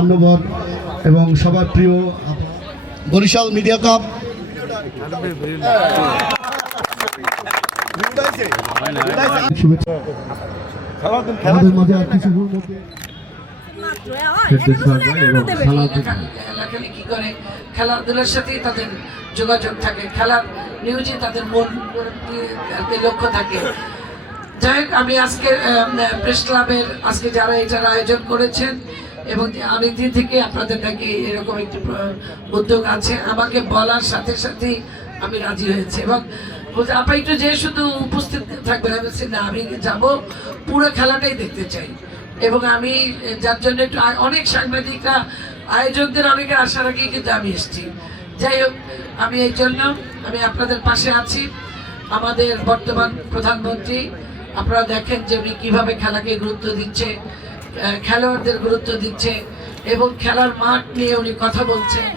ধন্যবাদ এবং সবার প্রিয় বরিশাল মিডিয়া কাপ আমাদের মাঝে আর কিছু কি করে খেলাধুলার সাথেই তাদের যোগাযোগ থাকে, খেলার নিউজে তাদের মন লক্ষ্য থাকে। যাই হোক, আমি আজকে প্রেস ক্লাবের আজকে যারা এটার আয়োজন করেছেন এবং অনেকদিন থেকে আপনাদের নাকি এরকম একটি উদ্যোগ আছে, আমাকে বলার সাথে সাথেই আমি রাজি হয়েছি এবং আপা একটু যে শুধু উপস্থিত থাকবেন, আমি বলছি না, আমি যাব, পুরো খেলাটাই দেখতে চাই। এবং আমি যার জন্য একটু অনেক সাংবাদিকরা আয়োজকদের অনেকের আশা রাখি, কিন্তু আমি এসেছি। যাই হোক, আমি এই জন্য আমি আপনাদের পাশে আছি। আমাদের বর্তমান প্রধানমন্ত্রী আপনারা দেখেন যে উনি কীভাবে খেলাকে গুরুত্ব দিচ্ছে, খেলোয়াড়দের গুরুত্ব দিচ্ছে এবং খেলার মাঠ নিয়ে উনি কথা বলছেন।